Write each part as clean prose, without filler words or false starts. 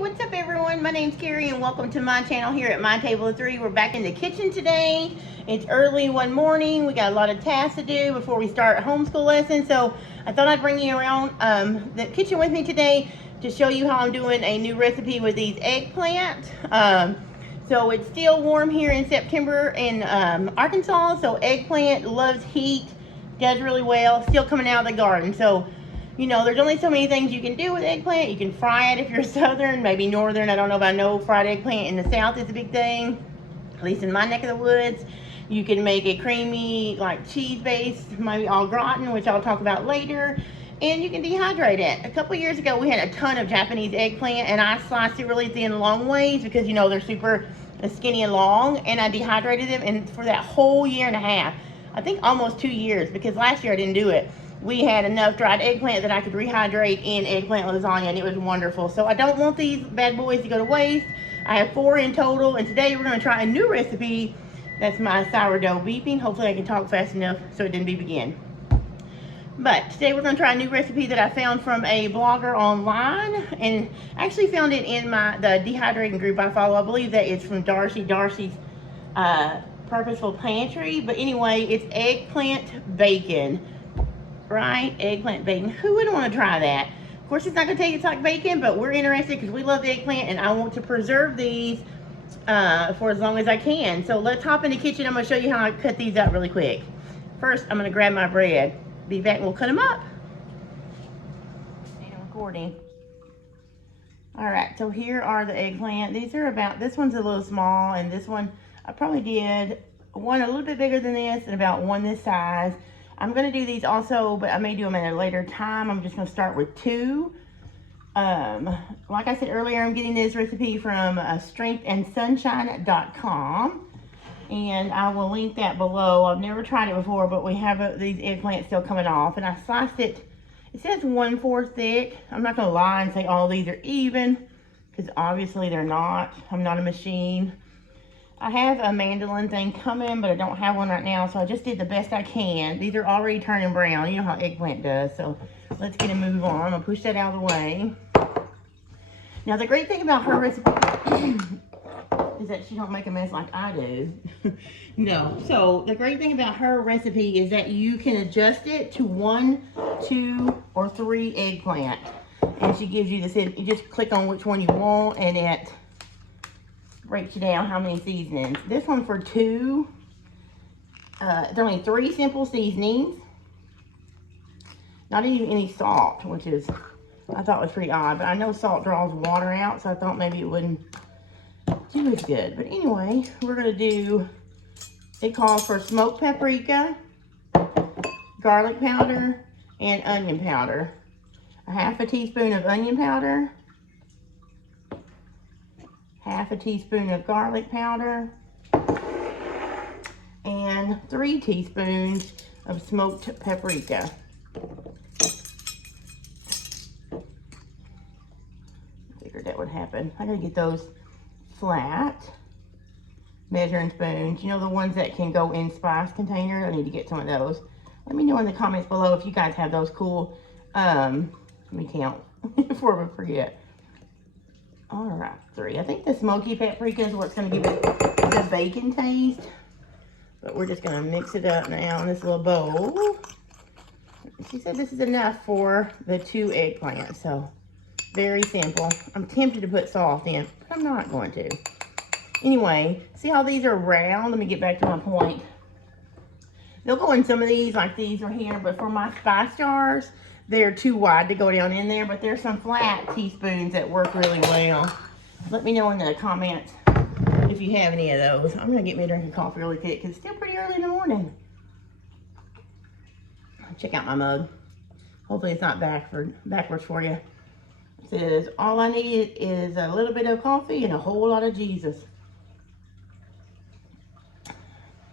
What's up everyone? My name's Carrie and welcome to my channel here at My Table of Three. We're back in the kitchen today. It's early one morning. We got a lot of tasks to do before we start homeschool lessons. So I thought I'd bring you around the kitchen with me today to show you how I'm doing a new recipe with these eggplant. So it's still warm here in September in Arkansas. So eggplant loves heat, does really well, still coming out of the garden. So you know, there's only so many things you can do with eggplant. You can fry it if you're southern, maybe northern. I don't know if I know fried eggplant in the south is a big thing, at least in my neck of the woods. You can make it creamy, like cheese-based, maybe au gratin, which I'll talk about later. And you can dehydrate it. A couple years ago, we had a ton of Japanese eggplant, and I sliced it really thin long ways because, you know, they're super skinny and long, and I dehydrated them, and for that whole year and a half, I think almost 2 years, because last year I didn't do it, we had enough dried eggplant that I could rehydrate in eggplant lasagna, and it was wonderful. So I don't want these bad boys to go to waste. I have 4 in total, and today we're going to try a new recipe. That's my sourdough beeping. Hopefully I can talk fast enough so it didn't beep again. But today we're going to try a new recipe that I found from a blogger online, and actually found it in the dehydrating group I follow. I believe that it's from Darcy's Purposeful Pantry. But anyway, it's eggplant bacon. Right? Eggplant bacon. Who wouldn't want to try that? Of course, it's not going to taste like bacon, but we're interested because we love eggplant, and I want to preserve these for as long as I can. So let's hop in the kitchen. I'm going to show you how I cut these up really quick. First, I'm going to grab my bread. Be back and we'll cut them up. And I'm recording. Alright, so here are the eggplant. These are this one's a little small, and this one, I probably did one a little bit bigger than this and about one this size. I'm going to do these also, but I may do them at a later time. I'm just going to start with 2. Like I said earlier, I'm getting this recipe from strengthandsunshine.com, and I will link that below. I've never tried it before, but we have these eggplants still coming off, and I sliced it. It says 1/4 thick. I'm not going to lie and say all these are even, because obviously they're not. I'm not a machine. I have a mandolin thing coming, but I don't have one right now, so I just did the best I can. These are already turning brown. You know how eggplant does, so let's get a move on. I'm going to push that out of the way. Now, the great thing about her recipe is that she don't make a mess like I do. No. So, the great thing about her recipe is that you can adjust it to 1, 2, or 3 eggplant. And she gives you this, you just click on which one you want, and it breaks you down how many seasonings. This one for 2, it's only 3 simple seasonings. Not even any salt, which is, I thought was pretty odd, but I know salt draws water out, so I thought maybe it wouldn't do as good. But anyway, we're gonna do, it calls for smoked paprika, garlic powder, and onion powder. A 1/2 teaspoon of onion powder, 1/2 teaspoon of garlic powder, and 3 teaspoons of smoked paprika. Figured that would happen. I gotta get those flat measuring spoons. You know, the ones that can go in spice container. I need to get some of those. Let me know in the comments below if you guys have those cool. Let me count before I forget. All right, 3. I think the smoky paprika is what's going to give it the bacon taste. But we're just going to mix it up now in this little bowl. She said this is enough for the 2 eggplants, so very simple. I'm tempted to put salt in, but I'm not going to. Anyway, see how these are round? Let me get back to my point. They'll go in some of these, like these right here, but for my spice jars, they're too wide to go down in there, but there's some flat teaspoons that work really well. Let me know in the comments if you have any of those. I'm gonna get me a drink of coffee really quick because it's still pretty early in the morning. Check out my mug. Hopefully it's not backwards for you. It says, all I need is a little bit of coffee and a whole lot of Jesus.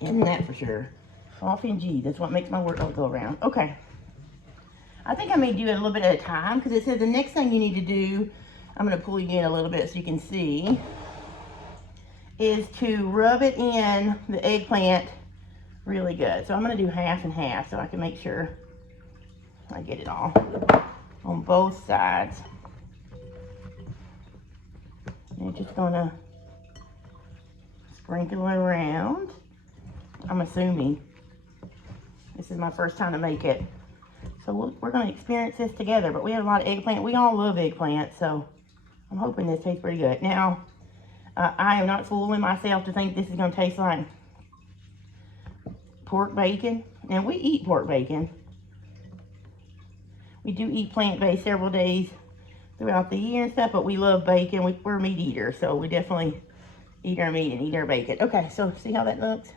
Isn't that for sure? Coffee and Jesus, that's what makes my work go around. Okay. I think I may do it a little bit at a time because it says the next thing you need to do, I'm going to pull you in a little bit so you can see, is to rub it in the eggplant really good. So I'm going to do 1/2 and 1/2 so I can make sure I get it all on both sides. just gonna sprinkle it around. I'm assuming. This is my first time to make it. So we're gonna experience this together, but we have a lot of eggplant. We all love eggplant, so I'm hoping this tastes pretty good. Now, I am not fooling myself to think this is gonna taste like pork bacon. Now, we eat pork bacon. We do eat plant-based several days throughout the year and stuff, but we love bacon. We're meat eaters, so we definitely eat our meat and eat our bacon. Okay, so see how that looks?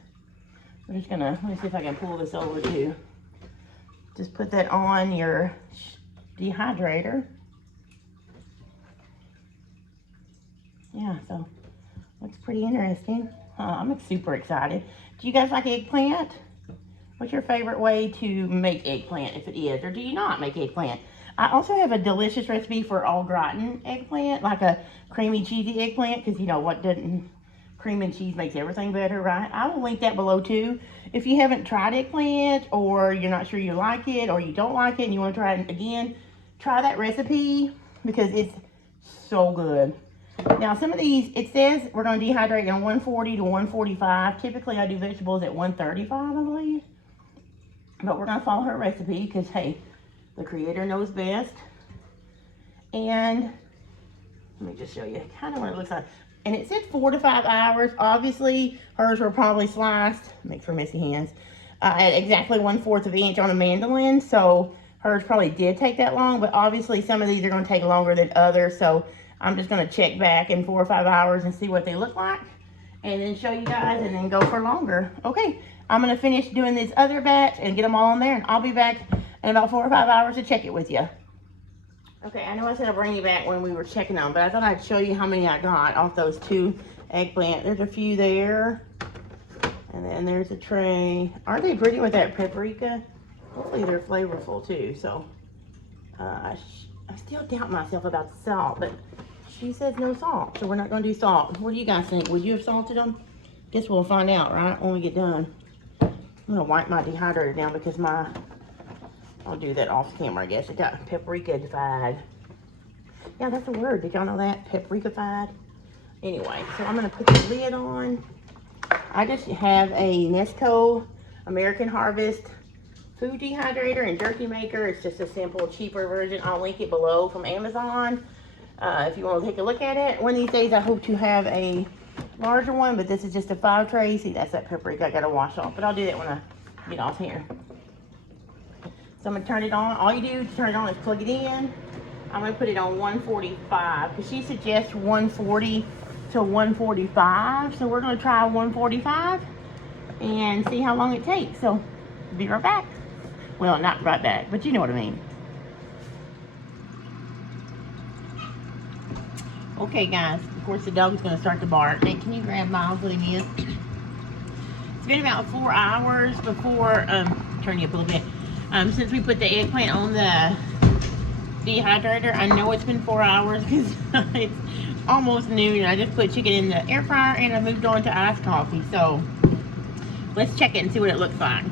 We're just gonna, let me see if I can pull this over too. Just put that on your dehydrator. Yeah, so looks pretty interesting. I'm super excited. Do you guys like eggplant? What's your favorite way to make eggplant, if it is, or do you not make eggplant? I also have a delicious recipe for au gratin eggplant, like a creamy cheesy eggplant, because you know what, doesn't cream and cheese makes everything better, right? I will link that below too. If you haven't tried eggplant, or you're not sure you like it, or you don't like it and you want to try it again, try that recipe because it's so good. Now, some of these, it says we're going to dehydrate on 140 to 145. Typically, I do vegetables at 135, I believe. But we're going to follow her recipe because, hey, the creator knows best. And let me just show you kind of what it looks like. And it said 4 to 5 hours. Obviously, hers were probably sliced, makes for messy hands, at exactly 1/4 of an inch on a mandolin. So hers probably did take that long. But obviously, some of these are going to take longer than others. So I'm just going to check back in 4 or 5 hours and see what they look like. And then show you guys and then go for longer. Okay, I'm going to finish doing this other batch and get them all in there. And I'll be back in about 4 or 5 hours to check it with you. Okay, I know I said I'll bring you back when we were checking them, but I thought I'd show you how many I got off those 2 eggplant. There's a few there. And then there's a tray. Aren't they pretty with that paprika? Hopefully they're flavorful too. So, I still doubt myself about the salt, but she says no salt, so we're not going to do salt. What do you guys think? Would you have salted them? Guess we'll find out, right, when we get done. I'm going to wipe my dehydrator down because I'll do that off camera, I guess. It got paprika-fied. Yeah, that's a word. Did y'all know that? Paprika-fied? Anyway, so I'm going to put the lid on. I just have a Nesco American Harvest food dehydrator and jerky maker. It's just a simple, cheaper version. I'll link it below from Amazon if you want to take a look at it. One of these days I hope to have a larger one, but this is just a 5 tray. See, that's that paprika I got to wash off, but I'll do that when I get off here. So I'm going to turn it on. All you do to turn it on is plug it in. I'm going to put it on 145 because she suggests 140 to 145. So we're going to try 145 and see how long it takes. So be right back. Well, not right back, but you know what I mean. Okay, guys. Of course, the dog's going to start to bark. Nate, can you grab Miles, let him in? It's been about 4 hours before, turn you up a little bit, since we put the eggplant on the dehydrator. I know it's been 4 hours because it's almost noon. I just put chicken in the air fryer and I moved on to iced coffee. So let's check it and see what it looks like.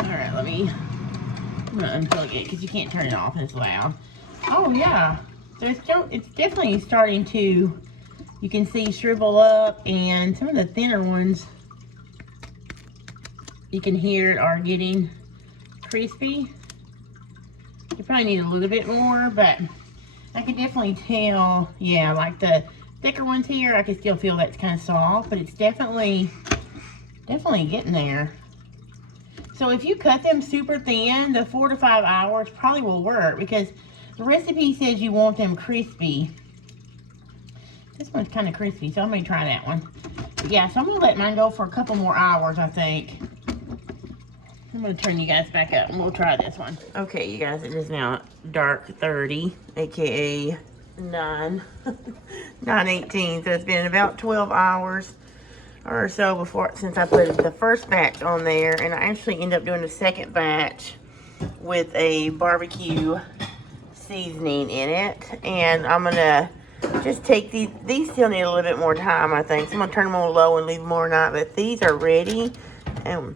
All right, I'm gonna unplug it because you can't turn it off and it's loud. Oh yeah, so it's definitely starting to, you can see, shrivel up, and some of the thinner ones you can hear it are getting crispy. You probably need a little bit more, but I can definitely tell, yeah, like the thicker ones here, I can still feel that's kind of soft, but it's definitely getting there. So if you cut them super thin, the 4 to 5 hours probably will work because the recipe says you want them crispy. This one's kind of crispy, so I'm going to try that one. But yeah, so I'm going to let mine go for a couple more hours, I think. I'm going to turn you guys back up and we'll try this one. Okay, you guys, it is now dark 30, aka 9:18. So it's been about 12 hours or so since I put the first batch on there, and I actually end up doing the second batch with a barbecue seasoning in it. And I'm gonna just take these still need a little bit more time, I think, so I'm gonna turn them on low and leave them overnight. But these are ready and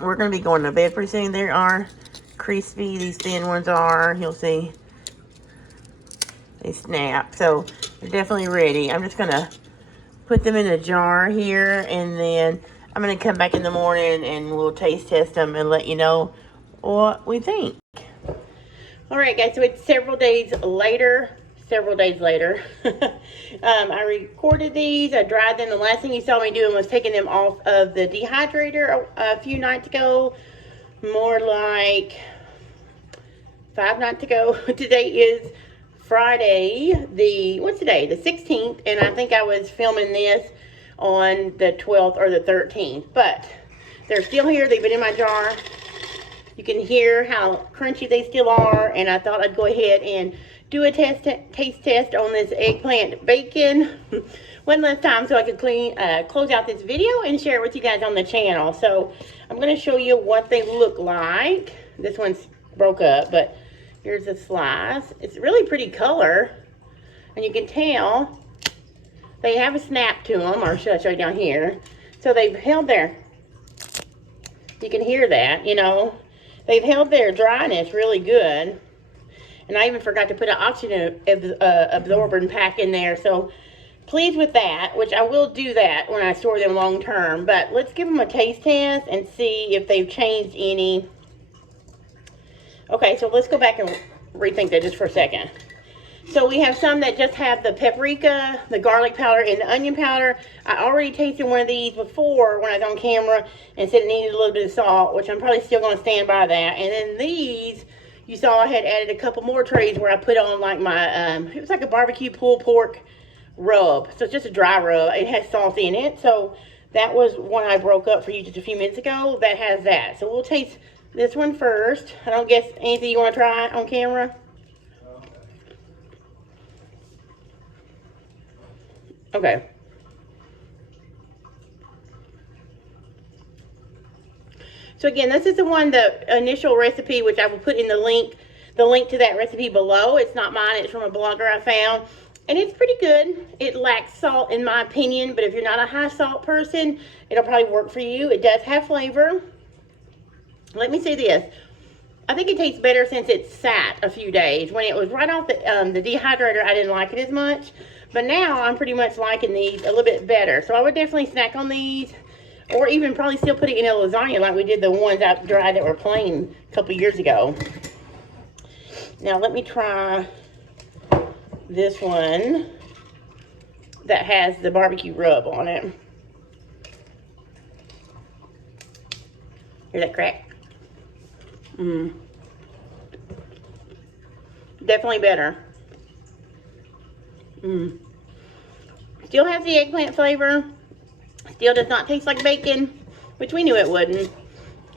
we're gonna be going to bed pretty soon. They are crispy, these thin ones are, you'll see they snap. So They're definitely ready. I'm just gonna put them in a jar here, and then I'm gonna come back in the morning and we'll taste test them and let you know what we think. All right, guys, so it's several days later. I recorded these, I dried them. The last thing you saw me doing was taking them off of the dehydrator a few nights ago, more like 5 nights ago. Today is Friday, what's today? The 16th, and I think I was filming this on the 12th or the 13th, but they're still here. They've been in my jar. You can hear how crunchy they still are, and I thought I'd go ahead and do a taste test on this eggplant bacon one last time so I could close out this video and share it with you guys on the channel. So I'm going to show you what they look like. This one's broke up, but here's a slice. It's really pretty color, and you can tell they have a snap to them, or should I show you down here? So they've held their, you can hear that, you know, they've held their dryness really good. And I even forgot to put an oxygen absorbent pack in there. So pleased with that, which I will do that when I store them long term. But let's give them a taste test and see if they've changed any. Okay, so let's go back and rethink that just for a second. So we have some that just have the paprika, the garlic powder, and the onion powder. I already tasted one of these before when I was on camera and said it needed a little bit of salt, which I'm probably still going to stand by that. And then these, you saw I had added a couple more trays where I put on like my, it was like a barbecue pulled pork rub. So it's just a dry rub. It has salt in it. So that was one I broke up for you just a few minutes ago. That has that. So we'll taste this one first. I don't guess anything you want to try on camera? Okay. So again, this is the initial recipe, which I will put in the link to that recipe below. It's not mine, it's from a blogger I found. And it's pretty good. It lacks salt in my opinion, but if you're not a high salt person, it'll probably work for you. It does have flavor. Let me say this. I think it tastes better since it sat a few days. When it was right off the dehydrator, I didn't like it as much. But now I'm pretty much liking these a little bit better. So I would definitely snack on these. Or even probably still put it in a lasagna like we did the ones I dried that were plain a couple years ago. Now let me try this one that has the barbecue rub on it. Hear that crack? Definitely better. Still has the eggplant flavor. Still does not taste like bacon, which we knew it wouldn't.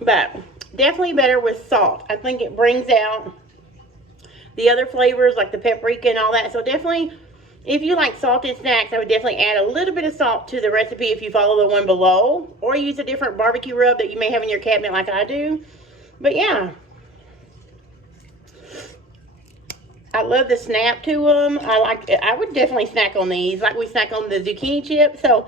But definitely better with salt. I think it brings out the other flavors like the paprika and all that. So definitely, if you like salted snacks, I would definitely add a little bit of salt to the recipe if you follow the one below. Or use a different barbecue rub that you may have in your cabinet like I do. But yeah. I love the snap to them. I would definitely snack on these like we snack on the zucchini chips. So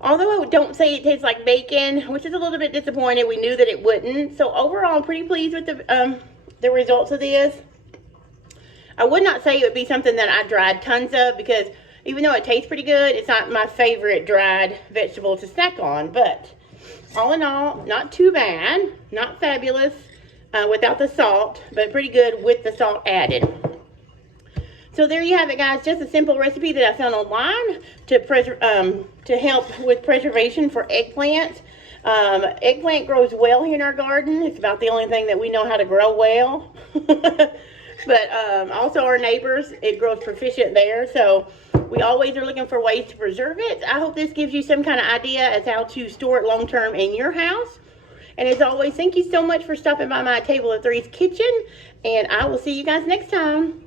although I don't say it tastes like bacon, which is a little bit disappointed, we knew that it wouldn't. So overall, I'm pretty pleased with the results of this. I would not say it would be something that I dried tons of, because even though it tastes pretty good, it's not my favorite dried vegetable to snack on. But all in all, not too bad, not fabulous without the salt, but pretty good with the salt added. So there you have it, guys. Just a simple recipe that I found online to help with preservation for eggplant. Eggplant grows well here in our garden. It's about the only thing that we know how to grow well. But also our neighbors, it grows proficient there. So we always are looking for ways to preserve it. I hope this gives you some kind of idea as how to store it long term in your house. And as always, thank you so much for stopping by my Table of Three's kitchen. And I will see you guys next time.